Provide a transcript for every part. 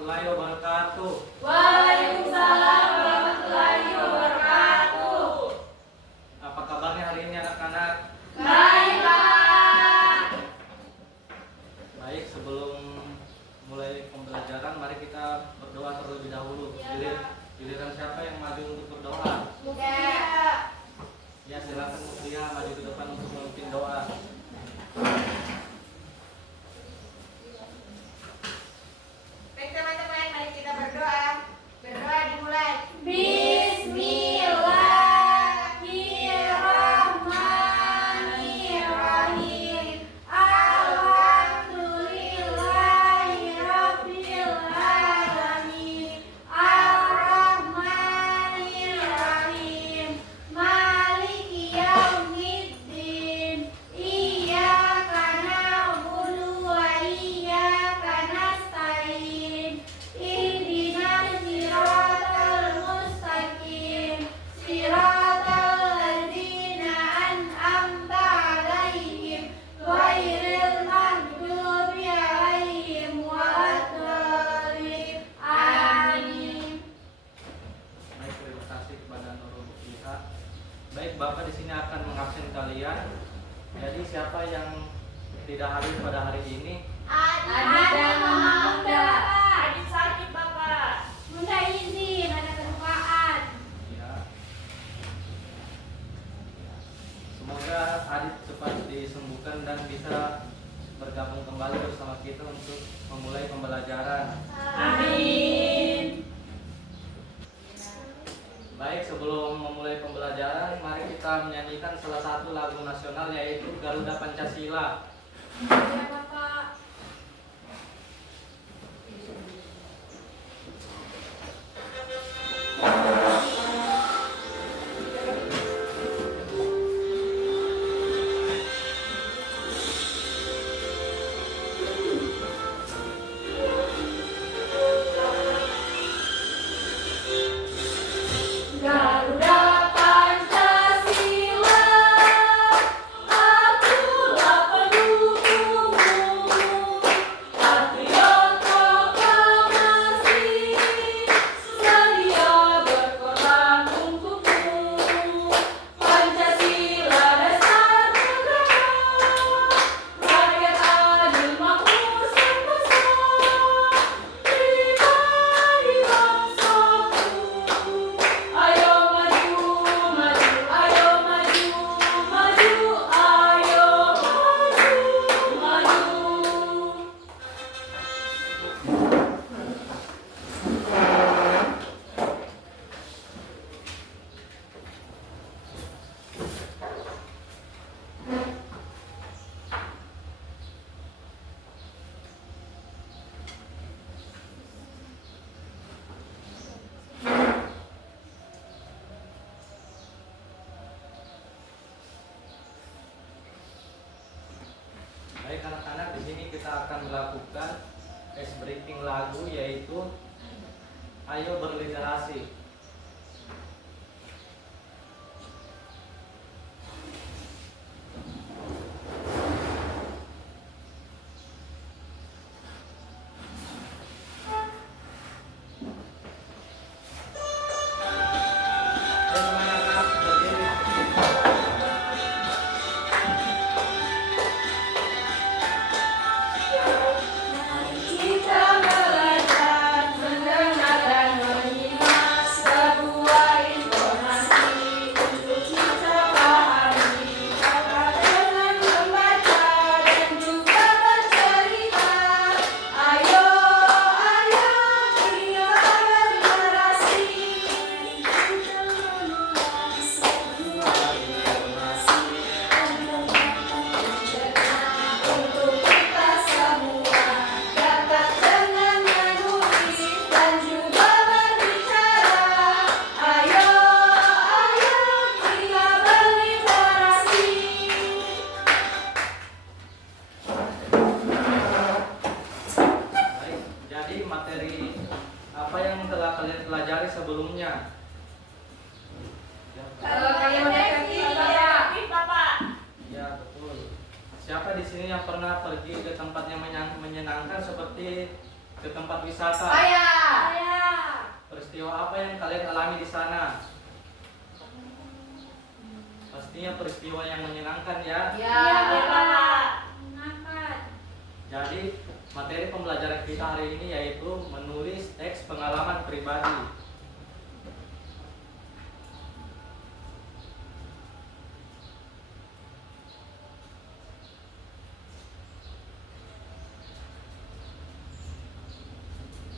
warahmatullahi wabarakatuh. Waalaikumsalam warahmatullahi wabarakatuh. Apa kabarnya hari ini anak-anak? Baik, Pak. Baik, sebelum mulai pembelajaran mari kita berdoa terlebih dahulu. Giliran siapa yang maju untuk berdoa? Ya, silakan Mutia maju ke depan untuk memimpin doa. Baik teman-teman, mari kita berdoa. Berdoa dimulai. Bismillahirrahmanirrahim. Alhamdulillahirrabbilalamin. Ar-Rahmanirrahim. Maliki yaumiddin. Iyyaka na'budu wa iyyaka nasta'in. Ihdinas siratal mustaqim. Siratal ladzina an'amta 'alaihim ghairil maghdubi 'alaihim waladdallin. Amin. Baik, terima kasih kepada Nurul Mutia. Baik, Bapak di sini akan mengabsen kalian. Jadi siapa yang tidak hadir pada hari ini? Ada maaf, Bapak. Adit sakit, Bapak. Bunda izin, ada kelupaan. Ya. Semoga Adit cepat disembuhkan dan bisa bergabung kembali bersama kita untuk memulai pembelajaran. Amin. Baik, sebelum memulai pembelajaran, mari kita menyanyikan salah satu lagu nasional yaitu Garuda Pancasila. Ya, Bapak. Garuda Pancasila, akulah pendukungmu, patriot proklamasi, sedia berkorban untukmu. Pancasila dasar negara, rakyat adil makmur sentosa, pribadi bangsaku. Ayo maju, maju, ayo maju, maju, ayo maju, maju. Baik anak-anak, di sini kita akan melakukan ice breaking lagu yaitu Ayo Berliterasi. Ayo semuanya, berdiri. Kita belajar mendengar dan menyimak sebuah informasi untuk kita pahami. Dapat dengan membaca dan juga bercerita. Ayo, ayo kita berliterasi. Kita memulai sebuah informasi untuk kita semua. Dapat dengan menulis dan juga berbicara. Ayo, ayo kita berliterasi. Baik, jadi materi apa yang telah kalian pelajari sebelumnya? Ya, Kalau kalian udah aktif, Bapak. ya, betul. Siapa di sini yang pernah pergi ke tempat yang menyenangkan seperti ke tempat wisata. Saya. Peristiwa apa yang kalian alami di sana? Pastinya peristiwa yang menyenangkan ya. Ya, Bapak. Jadi materi pembelajaran kita hari ini yaitu menulis teks pengalaman pribadi.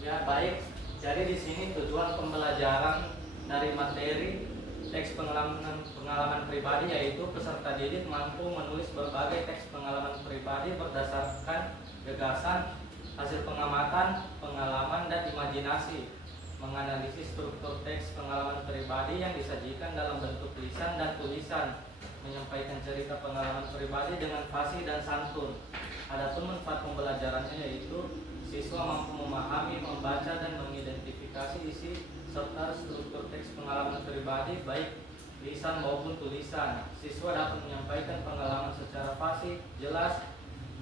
Ya baik. Jadi di sini tujuan pembelajaran dari materi teks pengalaman pribadi yaitu peserta didik mampu menulis berbagai teks pengalaman pribadi berdasarkan gagasan, hasil pengamatan, pengalaman dan imajinasi, menganalisis struktur teks pengalaman pribadi yang disajikan dalam bentuk lisan dan tulisan, menyampaikan cerita pengalaman pribadi dengan fasih dan santun. Adapun manfaat pembelajarannya yaitu siswa mampu memahami, membaca dan mengidentifikasi isi serta struktur teks pengalaman pribadi baik lisan maupun tulisan. Siswa dapat menyampaikan pengalaman secara fasih, jelas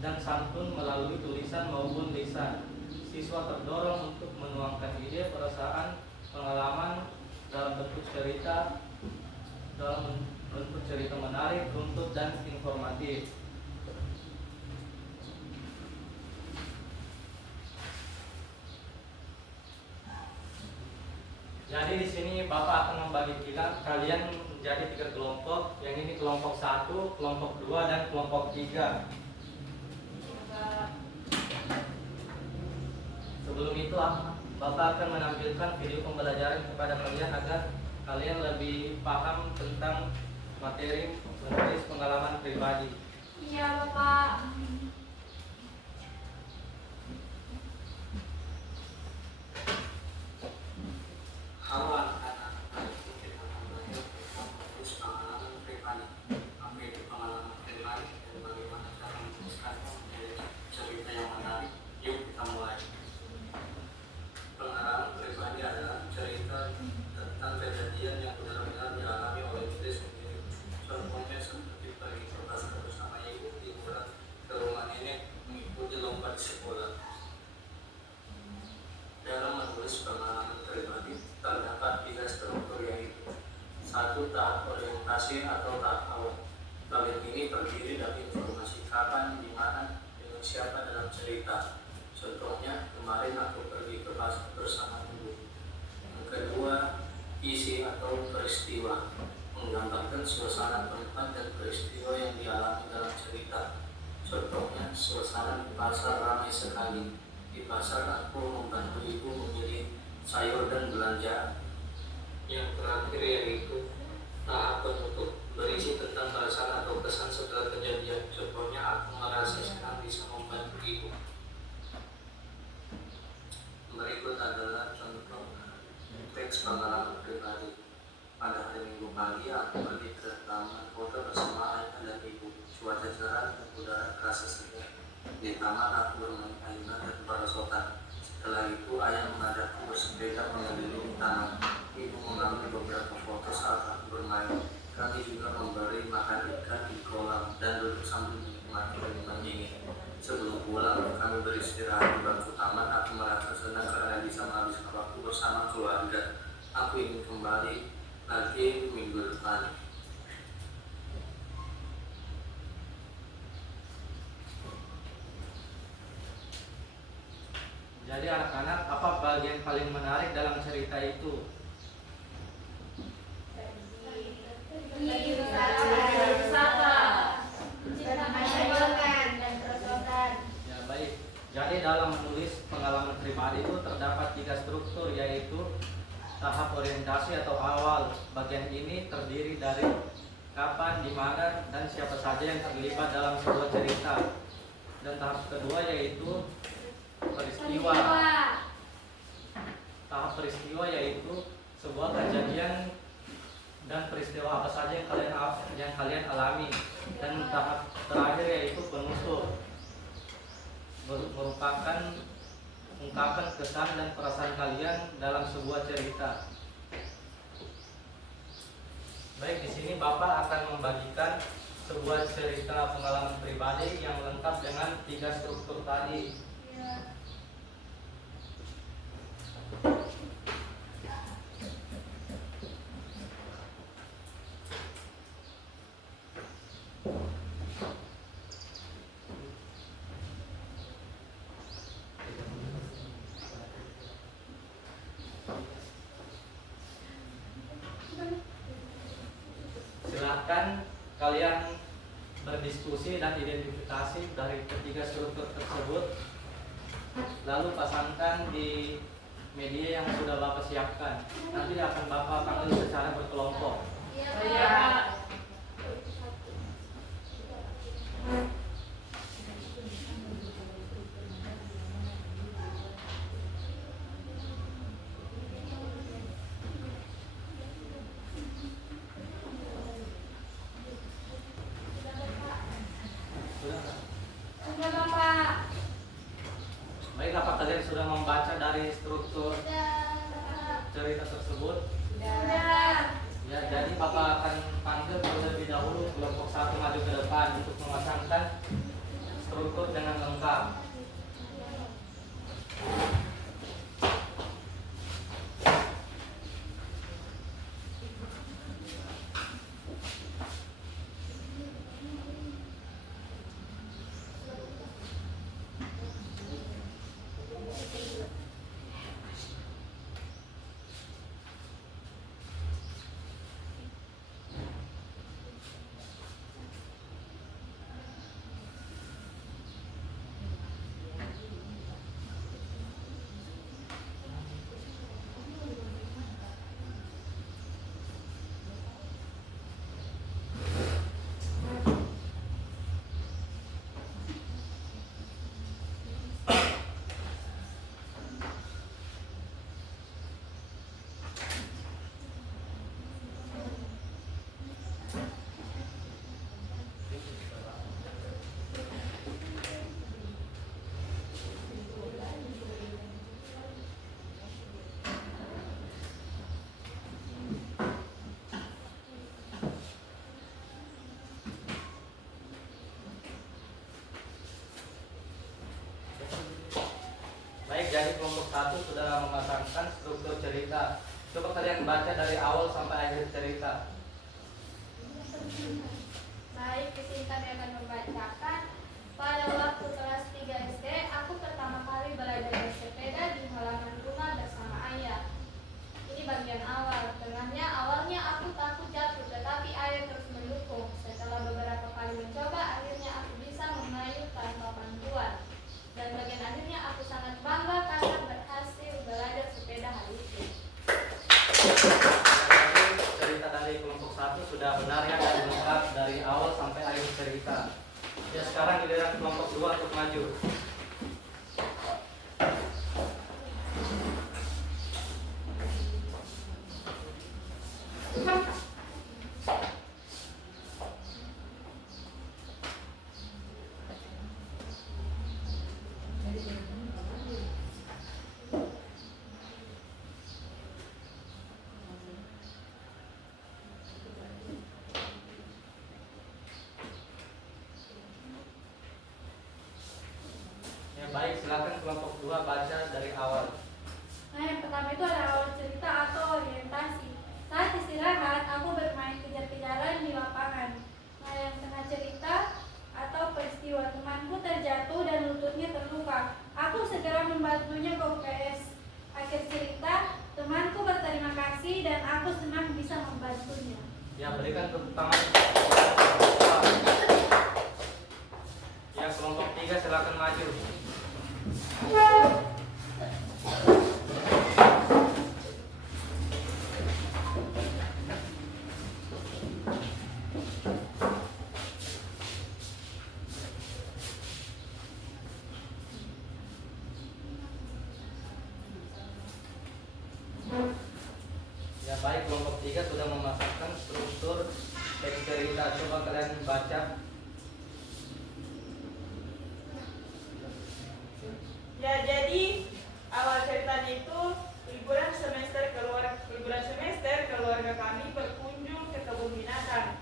dan santun melalui tulisan maupun lisan. Siswa terdorong untuk menuangkan ide, perasaan, pengalaman dalam bentuk cerita menarik, runtut dan informatif. Jadi di sini Bapak akan membagi kalian menjadi 3 kelompok. Yang ini kelompok 1, kelompok 2 dan kelompok 3. Sebelum itu Bapak akan menampilkan video pembelajaran kepada kalian agar kalian lebih paham tentang materi menulis pengalaman pribadi. Iya, Bapak. Halo anak-anak, hari ini kita akan belajar tentang menulis pengalaman pribadi. Apa itu pengalaman pribadi dan bagaimana cara menuliskannya menjadi cerita yang menarik? Yuk kita mulai. Pengalaman pribadi adalah cerita tentang kejadian yang benar-benar dialami oleh diri sendiri. Contohnya seperti pergi ke pasar bersama ibu, liburan ke rumah nenek, mengikuti lomba di sekolah. Dalam menulis pengalaman pribadi terdapat 3 struktur yaitu 1. Tahap orientasi atau tahap awal. Bagian ini terdiri dari informasi kapan, di mana, dengan siapa dalam cerita. Contohnya, kemarin aku pergi ke pasar bersama ibu. Yang kedua, isi atau peristiwa, menggambarkan suasana tempat dan peristiwa yang dialami dalam cerita. Contohnya, suasana di pasar ramai sekali. Di pasar aku membantu ibu memilih sayur dan belanja. Yang terakhir yaitu tahap penutup, berisi tentang perasaan atau kesan setelah kejadian. Contohnya, aku merasa senang bisa membantu ibu. Berikut adalah contoh teks pengalaman pribadi. Pada hari Minggu pagi, aku pergi ke taman kota bersama ayah dan ibu. Cuaca cerah dan udara terasa segar. Di taman aku bermain ayunan dan parasotan. Setelah itu ayah mengajakku bersepeda mengelilingi taman. Ibu mengambil beberapa foto saat aku bermain. Kami juga memberi makan ikan di kolam dan duduk sambil menikmati minuman dingin. Sebelum pulang, kami beristirahat di bangku taman. Aku merasa senang karena bisa menghabiskan waktu bersama keluarga. Aku ingin kembali lagi minggu depan. Jadi anak-anak, apa bagian paling menarik dalam cerita itu? Pergi Wisata. Ya baik. Jadi dalam menulis pengalaman pribadi itu terdapat 3 struktur yaitu tahap orientasi atau awal. Bagian ini terdiri dari kapan, di mana dan siapa saja yang terlibat dalam sebuah cerita. Dan tahap kedua yaitu peristiwa. Tahap peristiwa yaitu sebuah kejadian dan peristiwa apa saja yang kalian alami. Dan tahap terakhir yaitu penutup, merupakan ungkapan kesan dan perasaan kalian dalam sebuah cerita. Baik, di sini Bapak akan membagikan sebuah cerita pengalaman pribadi yang lengkap dengan 3 struktur tadi. Silakan kalian berdiskusi dan identifikasi dari ketiga struktur tersebut, lalu pasangkan di media yang sudah Bapak siapkan. Nanti akan Bapak panggil secara berkelompok. Iya, Iya, Pak. Pak. Sudah nggak? Sudah, Bapak. Baik, apa kalian sudah membaca dari struktur Sudah. cerita tersebut? Sudah. Ya, jadi Bapak akan panggil terlebih dahulu kelompok 1 maju ke depan untuk memasangkan struktur dengan lengkap. Baik, jadi kelompok 1 sudah memasangkan struktur cerita. Coba kalian baca dari awal sampai akhir cerita. Baik, di sini kami akan membacakan. Pada waktu kelas 3 SD, aku pertama kali belajar bersepeda di halaman rumah bersama ayah. Ini bagian awal. Tengahnya, awalnya aku takut jatuh, tetapi ayah terus mendukung. Setelah beberapa kali mencoba, akhirnya aku bisa mengayuh tanpa bantuan. Dan bagian akhirnya aku sangat bangga karena berhasil belajar sepeda hari itu. Jadi, cerita dari kelompok 1 sudah benar ya dan lengkap dari awal sampai akhir cerita. Ya, sekarang giliran kelompok 2 untuk maju. Ya, baik, silakan kelompok 2 baca dari awal. Nah, yang pertama itu ada awal cerita atau orientasi. Saat istirahat, aku bermain kejar-kejaran di lapangan. Nah, yang tengah cerita atau peristiwa, temanku terjatuh dan lututnya terluka. Aku segera membantunya ke UPS. Akhir cerita, temanku berterima kasih dan aku senang bisa membantunya. Ya, berikan tepuk tangan. Ya, kelompok 3 silakan maju. Ya, baik, kelompok 3 sudah memasangkan struktur teks cerita. Coba kalian baca. Ya, jadi awal ceritanya itu liburan semester keluarga kami berkunjung ke kebun binatang.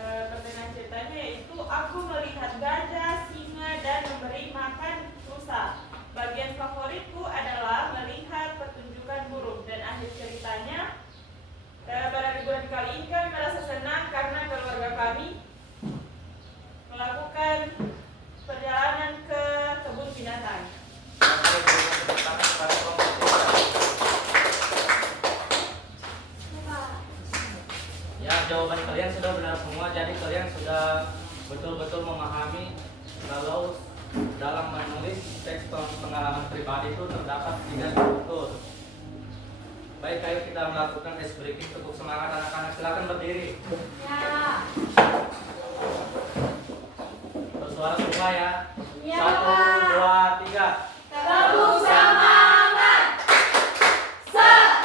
Pertengahan ceritanya yaitu aku melihat gajah, singa, dan memberi makan rusa. Bagian favoritku adalah melihat pertunjukan burung, dan akhir ceritanya pada liburan kali ini kami merasa senang karena keluarga kami melakukan perjalanan ke kebun binatang. Oke, berikan tepuk tangan kepada kelompok 3. betul-betul memahami kalau dalam menulis teks pengalaman pribadi itu terdapat 3 struktur. Baik, ayo kita melakukan tes breaking. Tepuk semangat anak-anak, silakan berdiri. Ya. Bersuara semua ya. Ya, 1, Pak. 2, 3. Tepuk semangat. Semangat.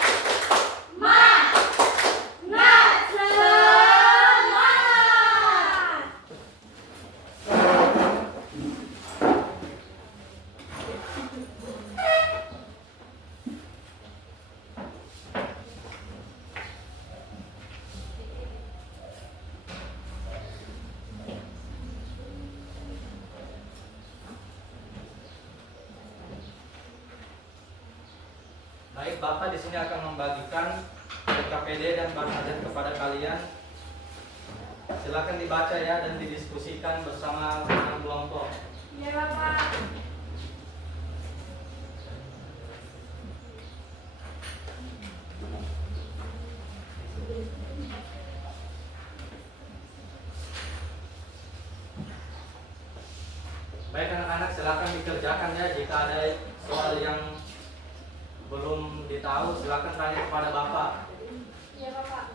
Semangat. Baik, Bapak di sini akan membagikan KPD dan Barnazet kepada kalian. Silakan dibaca ya dan didiskusikan bersama dengan kelompok. Ya, Bapak. Baik anak-anak, silakan dikerjakan ya. Jika ada soal yang belum ditahu, silakan tanya kepada Bapak. Ya, Bapak.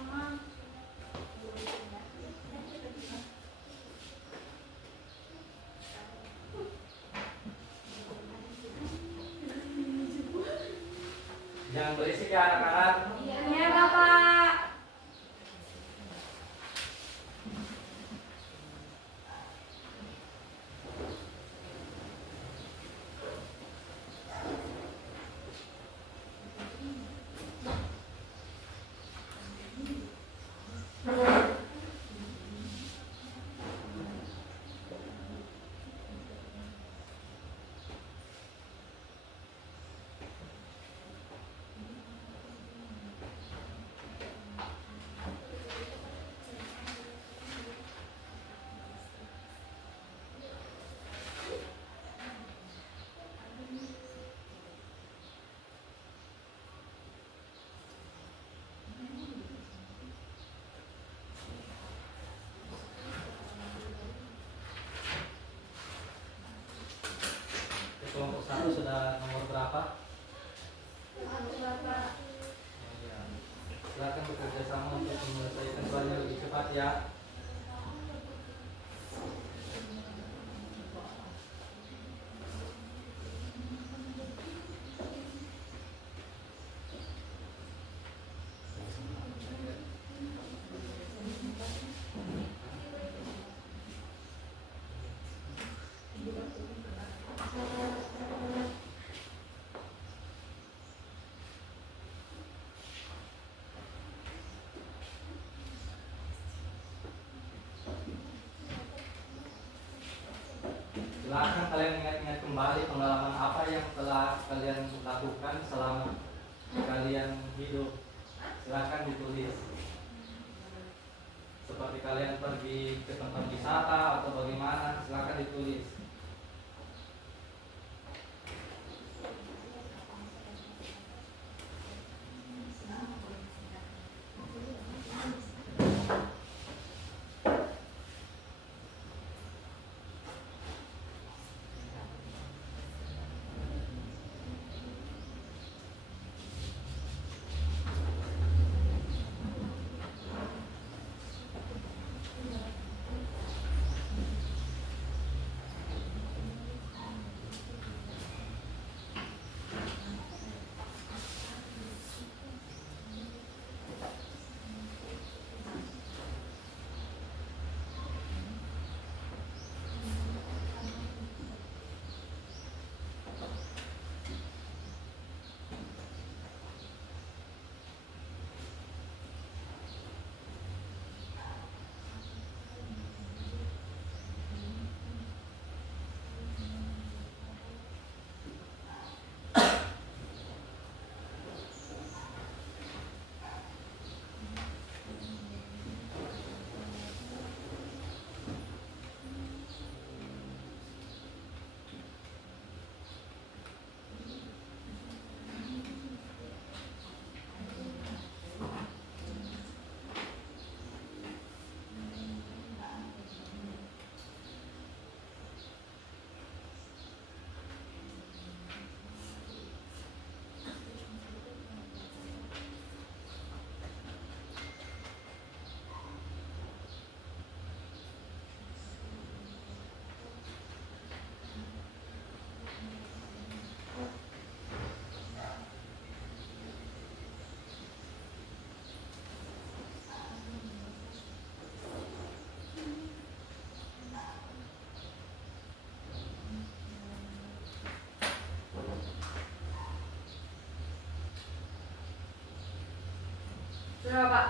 Mama. Jangan berisik ya anak-anak. Ya, Bapak. Kelompok 1 sudah nomor berapa? Aku, Bapak. Ya. Silakan bekerja sama untuk menyelesaikan soalnya lebih cepat ya. Silakan kalian ingat-ingat kembali pengalaman apa yang telah kalian lakukan selama kalian hidup. Silakan ditulis. Seperti kalian pergi ke tempat wisata atau bagaimana, silakan ditulis. Sudah Pak.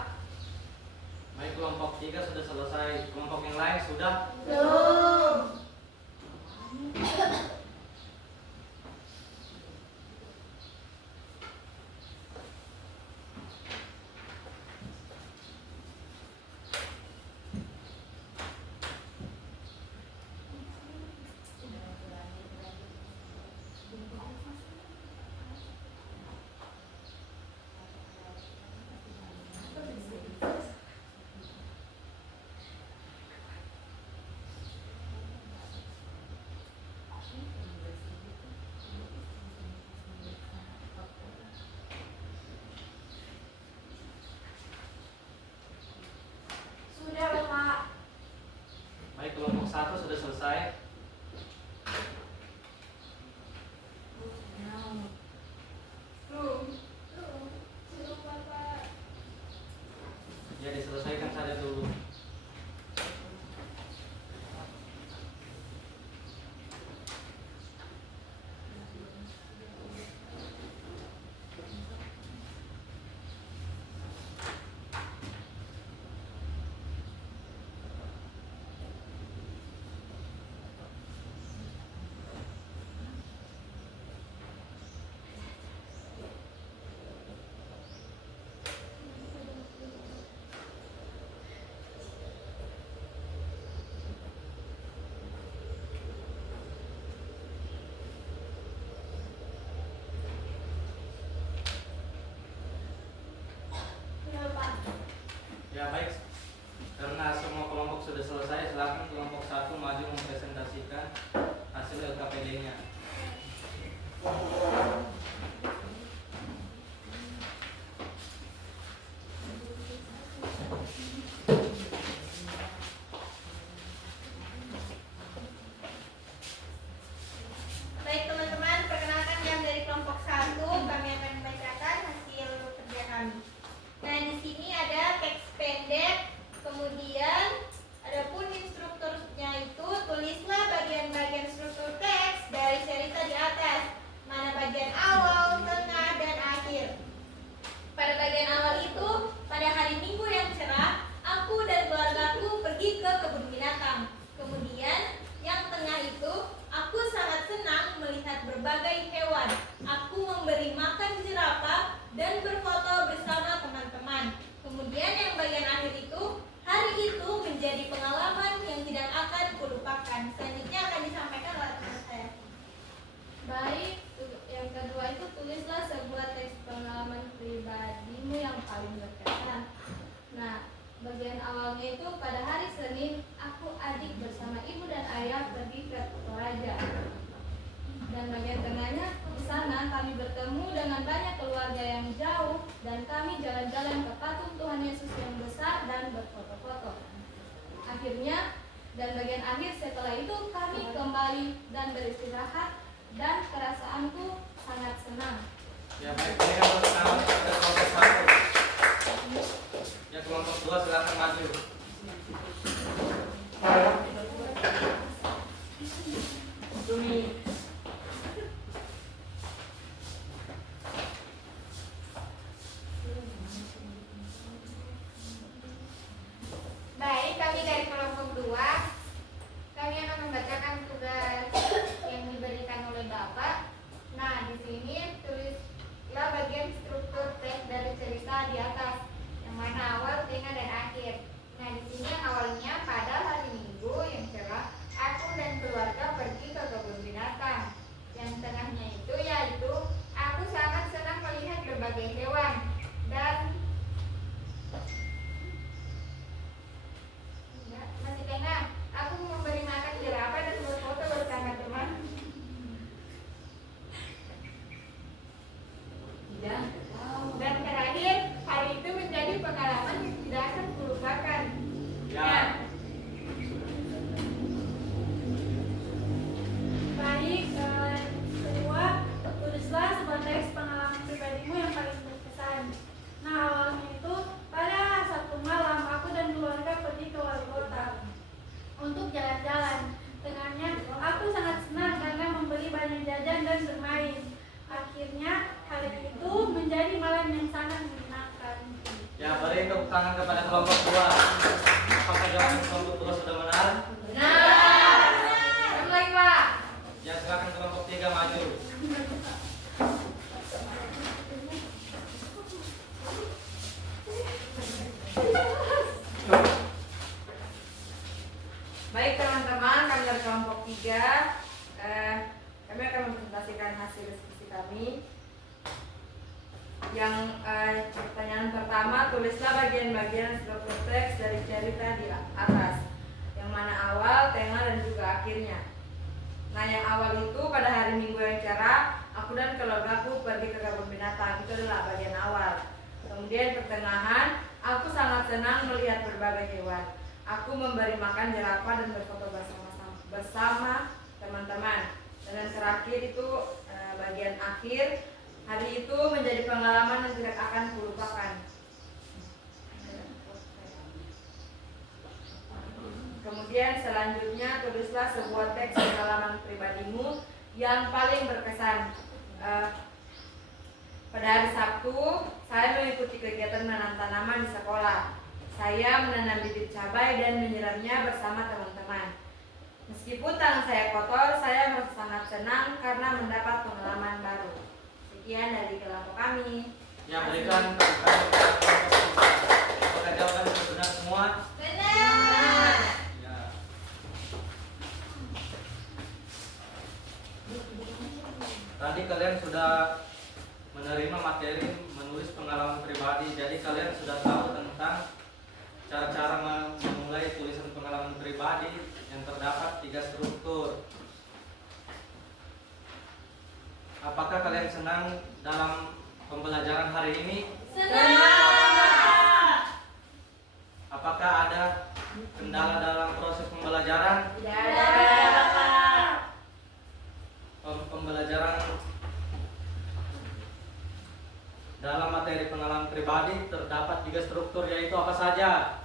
Baik, kelompok 3 sudah selesai. Kelompok yang lain sudah? Belum. Sudah Bapak. Baik, kelompok 1 sudah selesai. Belum. Belum Bapak. Ya, diselesaikan saja dulu. Sudah Pak. Ya, baik. Karena semua kelompok sudah selesai, silakan kelompok 1 maju mempresentasikan hasil LKPD-nya. Baik teman-teman, perkenalkan yang dari kelompok 1 kami akan membacakan hasil kerja kami. Nah, di sini ada teks pendek, kemudian adapun instrukturnya itu tulislah bagian-bagian struktur teks dari cerita di atas. Mana bagian awal, tengah, dan akhir. Pada bagian awal itu, pada hari Minggu yang cerah, aku dan keluargaku pergi ke kebun binatang. Kemudian, yang tengah itu, aku sangat senang melihat berbagai hewan. Aku memberi makan jerapah dan berfoto bersama teman-teman. Kemudian yang bagian akhir itu, hari itu menjadi pengalaman yang tidak akan kulupakan. Selanjutnya akan disampaikan oleh teman saya. Baik, yang kedua itu tulislah sebuah teks pengalaman pribadimu yang paling berkesan. Nah, bagian awalnya itu pada hari Senin, aku adik bersama ibu dan ayah pergi ke Toraja. Dan bagian tengahnya, di sana kami bertemu dengan banyak keluarga yang jauh dan kami jalan-jalan ke patung Tuhan Yesus yang besar dan berfoto-foto. Akhirnya, dan bagian akhir setelah itu kami kembali dan beristirahat dan perasaanku sangat senang. Ya, baik. Ini kan pertama pada kelompok 1. Ya, kelompok 2 silakan maju. Baik, kami dari kelompok 2. Kami akan membacakan tugas yang diberikan tangan kepada kelompok 2. Apakah jawaban kelompok 2 sudah benar? Benar. Kamu lagi, Pak. Ya, silakan kelompok 3 maju. Baik teman-teman, kami dari kelompok 3 kami akan mempresentasikan hasil diskusi kami. Yang pertanyaan pertama, tulislah bagian-bagian struktur teks dari cerita di atas, yang mana awal, tengah, dan juga akhirnya. Nah, yang awal itu pada hari Minggu yang cerah, aku dan keluargaku pergi ke kebun binatang. Itu adalah bagian awal. Kemudian pertengahan, aku sangat senang melihat berbagai hewan. Aku memberi makan jerapah dan berfoto bersama teman-teman. Dan yang terakhir itu bagian akhir, hari itu menjadi pengalaman yang tidak akan kulupakan. Kemudian selanjutnya tulislah sebuah teks pengalaman pribadimu yang paling berkesan. Pada hari Sabtu, saya mengikuti kegiatan menanam tanaman di sekolah. Saya menanam bibit cabai dan menyiramnya bersama teman-teman. Meskipun tangan saya kotor, saya merasa sangat senang karena mendapat pengalaman baru. Sekian dari kelompok kami. Ya, berikan tepuk tangan kepada kelompok 3. Apakah jawaban itu benar semua? Benar. Ya. Tadi kalian sudah menerima materi menulis pengalaman pribadi, jadi kalian sudah tahu tentang cara-cara memulai tulisan pengalaman pribadi yang terdapat 3 struktur. Apakah kalian senang dalam pembelajaran hari ini? Senang. Apakah ada kendala dalam proses pembelajaran? Tidak ada. Pembelajaran dalam materi pengalaman pribadi terdapat 3 struktur, yaitu apa saja?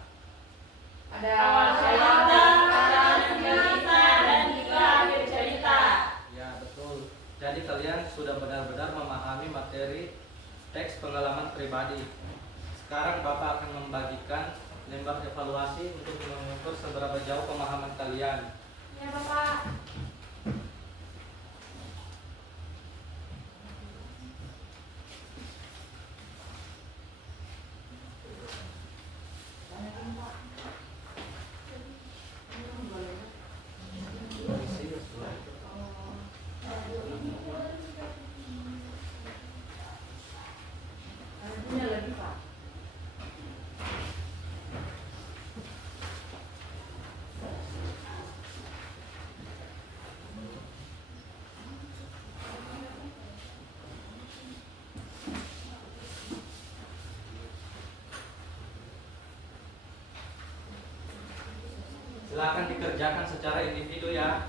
Ada Awal cerita, tengah cerita, dan juga akhir cerita. Ya, betul. Jadi kalian sudah benar-benar memahami materi teks pengalaman pribadi. Sekarang Bapak akan membagikan lembar evaluasi untuk mengukur seberapa jauh pemahaman kalian. Ya, Bapak. Ini lebih Pak. Silakan dikerjakan secara individu ya.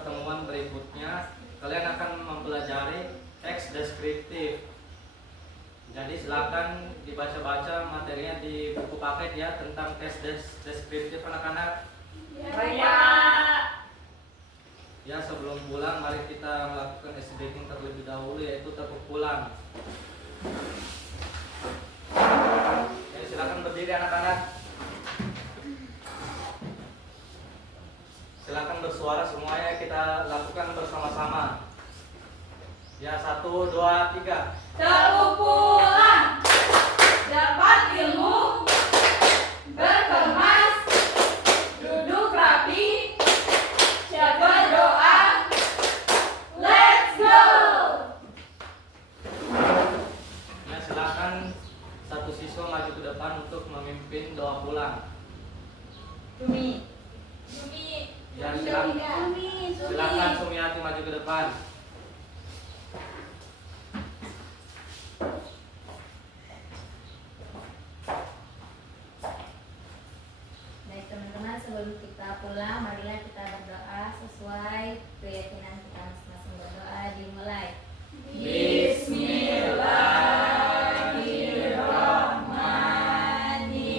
pertemuan berikutnya kalian akan mempelajari teks deskriptif. Jadi silakan dibaca-baca materinya di buku paket ya tentang teks deskriptif anak-anak. Baik, Ya. Pak. Ya, sebelum pulang mari kita melakukan icing baking terlebih dahulu, yaitu tepuk pulang. Ya, silakan berdiri anak-anak. Silakan bersuara semuanya, kita lakukan bersama-sama. Ya, 1, 2, 3. Tepuk pulang, dapat ilmu, berkemas, duduk rapi, siap berdoa, let's go! Ya, silakan satu siswa maju ke depan untuk memimpin doa pulang. Tumi. Ya, silakan Sumiati maju ke depan. Baik teman-teman, sebelum kita pulang, marilah kita berdoa sesuai keyakinan kita masing-masing. Berdoa dimulai.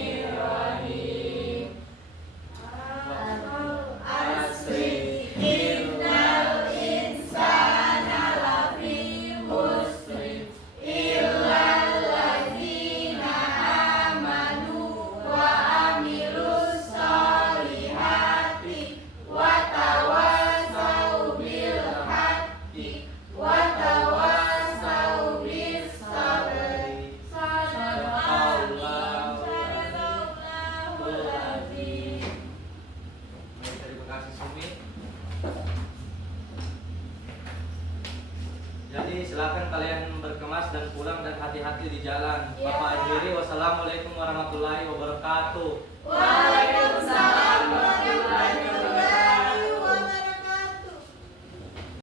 Bismillahirrahmanirrahim. Asri Innal insana lafi khusr illal ladzina amanu wa amilus solihati wa tawasau bil haqqi wa tawasau bis sabri. Sadaqallahul azim. Baik, terima kasih Sumi. Jadi silakan kalian berkemas dan pulang dan hati-hati di jalan. Ya. Bapak akhiri, wassalamualaikum warahmatullahi wabarakatuh.